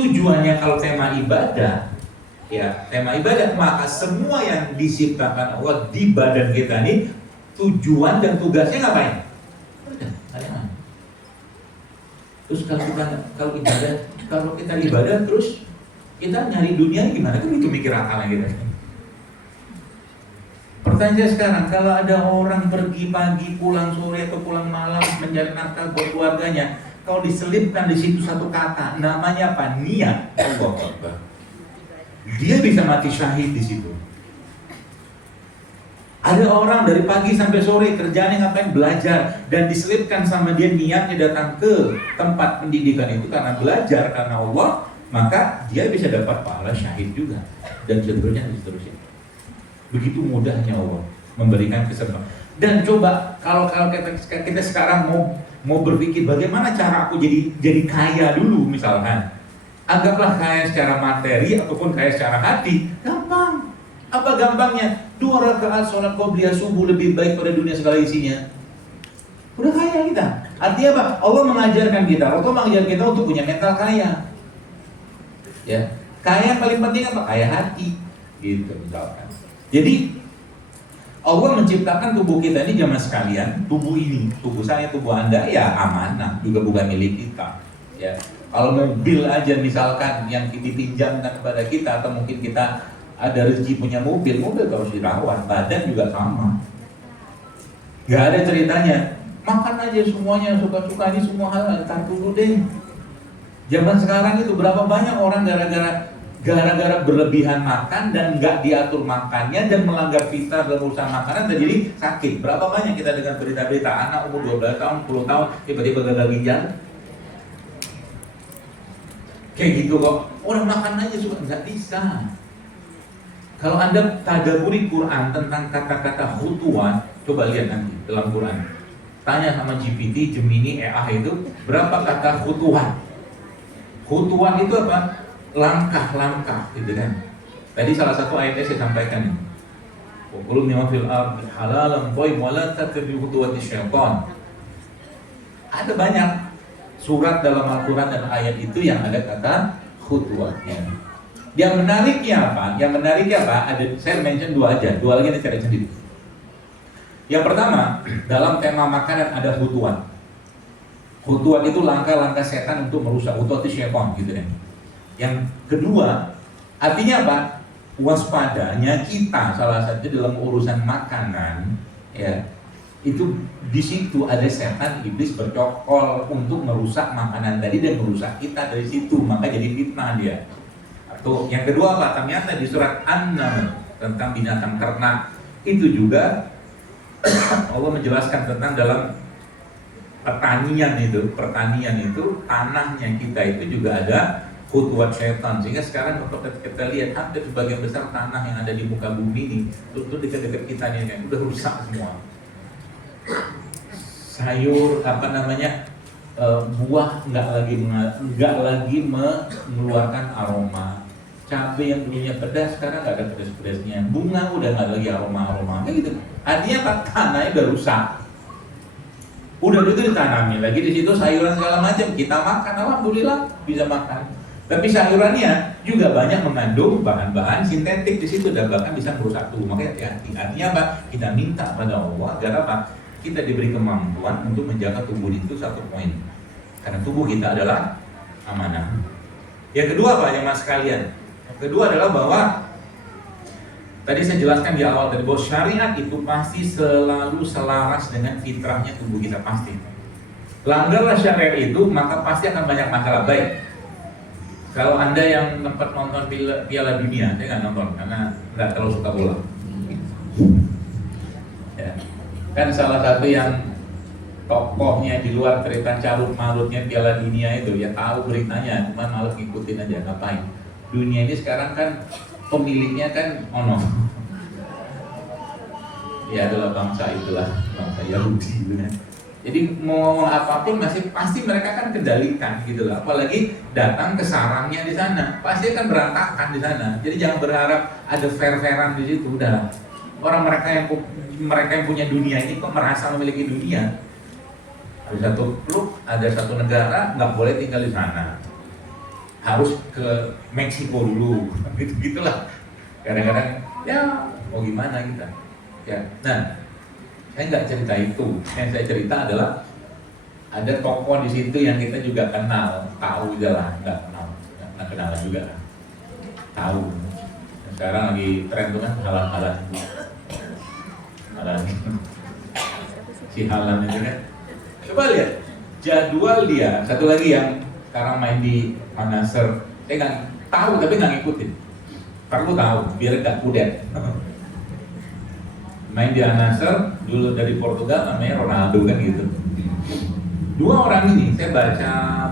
tujuannya kalau tema ibadah, ya tema ibadah, maka semua yang diciptakan Allah di badan kita ini tujuan dan tugasnya ngapain? Terus kalau kita ibadah terus kita nyari dunia gimana? Kan itu mikir akalnya kita. Pertanyaan sekarang, kalau ada orang pergi pagi, pulang sore atau pulang malam mencari nafkah buat keluarganya, kalau diselipkan di situ satu kata, namanya apa? Niat. Allah Akbar. Dia bisa mati syahid di situ. Ada orang dari pagi sampai sore kerjanya ngapain? Belajar, dan diselipkan sama dia niatnya datang ke tempat pendidikan itu karena belajar karena Allah, maka dia bisa dapat pahala syahid juga, dan seterusnya dan seterusnya. Begitu mudahnya Allah memberikan kesempatan. Dan coba kalau kita sekarang mau berpikir bagaimana cara aku jadi kaya dulu misalkan. Anggaplah kaya secara materi ataupun kaya secara hati, gampang. Apa gampangnya? 2 rakaat sholat qobliyah subuh lebih baik pada dunia segala isinya. Udah kaya kita. Artinya apa? Allah mengajarkan kita untuk punya mental kaya. Ya, kaya yang paling penting apa? Kaya hati. Gitu misalkan. Jadi Allah menciptakan tubuh kita ini jamaah sekalian, tubuh ini, tubuh saya, tubuh Anda ya amanah, juga bukan milik kita. Ya, kalau mobil aja misalkan yang dipinjamkan kepada kita, atau mungkin kita ada rezeki punya mobil harus dirawat, badan juga sama. Gak ada ceritanya, makan aja semuanya suka-suka, ini semua hal ntar dulu deh. Zaman sekarang itu berapa banyak orang gara-gara berlebihan makan dan nggak diatur makannya dan melanggar fitrah dalam urusan makanan terjadi sakit. Berapa banyak kita dengar berita-berita anak umur 12 tahun, 10 tahun tiba-tiba gagal ginjal. Kayak gitu kok. Orang makan aja suka nggak bisa. Kalau Anda tadaburi Quran tentang kata-kata khutuwat, coba lihat nanti dalam Quran. Tanya sama GPT, Gemini, AI itu berapa kata khutuwat. Khutuwat itu apa? Langkah-langkah gitu kan. Tadi salah satu ayatnya saya sampaikan. Wa qul inna fil ardi halalan thayyib wa la tattabi'u khutuwati syaitan. Ada banyak surat dalam Al-Qur'an dan ayat itu yang ada kata khutuwatnya. Yang menariknya apa? Ada, saya mention 2 aja, 2 lagi nanti cari sendiri. Yang pertama, dalam tema makanan ada khutuwat. Khutuwat itu langkah-langkah setan untuk merusak, khutuwat itu syaitan gitu kan. Yang kedua, artinya apa? Waspadanya kita salah satu dalam urusan makanan, ya. Itu di situ ada setan iblis bercokol untuk merusak makanan tadi dan merusak kita dari situ, maka jadi fitnah dia. Atau yang kedua apa? Ternyata di surat An-Naml tentang binatang ternak itu juga Allah menjelaskan tentang dalam pertanian itu tanahnya kita itu juga ada khutuwat syaitan, sehingga sekarang kalau kita lihat hampir sebagian besar tanah yang ada di muka bumi ini itu dekat-dekat kita nih kan udah rusak semua. Sayur buah nggak lagi mengeluarkan aroma. Cabai yang dulunya pedas sekarang nggak ada pedas-pedasnya. Bunga udah nggak lagi aroma gitu. Artinya apa? Tanahnya udah rusak. Udah itu ditanami lagi di situ sayuran segala macam kita makan, alhamdulillah bisa makan. Tapi sayurannya juga banyak mengandung bahan-bahan sintetik di situ dan bahkan bisa merusak tubuh. Makanya hati-hati. Artinya apa? Kita minta pada Allah agar apa? Kita diberi kemampuan untuk menjaga tubuh itu, satu poin. Karena tubuh kita adalah amanah. Yang kedua apa, jemaah sekalian? Yang kedua adalah bahwa tadi saya jelaskan di awal dari bahwa syariat itu pasti selalu selaras dengan fitrahnya tubuh kita, pasti. Langgarlah syariat itu, maka pasti akan banyak masalah. Baik. Kalau Anda yang sempat nonton Piala Dunia, saya nggak nonton karena nggak terlalu suka bola. Ya. Kan salah satu yang tokohnya di luar cerita carut marutnya Piala Dunia itu ya tahu beritanya, cuma malas ngikutin aja, ngapain? Dunia ini sekarang kan pemiliknya kan ono. Ya adalah bangsa Yahudi gitu kan. Jadi mau apapun pasti mereka kan kendalikan gitu loh. Apalagi datang ke sarangnya di sana, pasti akan berantakan di sana. Jadi jangan berharap ada fair-fairan di situ. Udah orang mereka yang punya dunia ini kok merasa memiliki dunia. Ada satu klub, ada satu negara nggak boleh tinggal di sana. harus ke Meksiko dulu, gitu-gitulah. Kadang-kadang ya mau gimana kita. Ya, nah saya nggak cerita itu. Yang saya cerita adalah ada tokoh di situ yang kita juga kenal, tahu aja lah, nggak kenal juga, tahu. Sekarang lagi tren tuh kan halan si Halan itu kan. Coba lihat jadwal dia. Satu lagi yang sekarang main di Al-Nassr, saya nggak tahu tapi nggak ngikutin. Perlu tahu biar nggak kudet. Main di Al-Nassr dulu dari Portugal, namanya Ronaldo kan gitu. Dua orang ini saya baca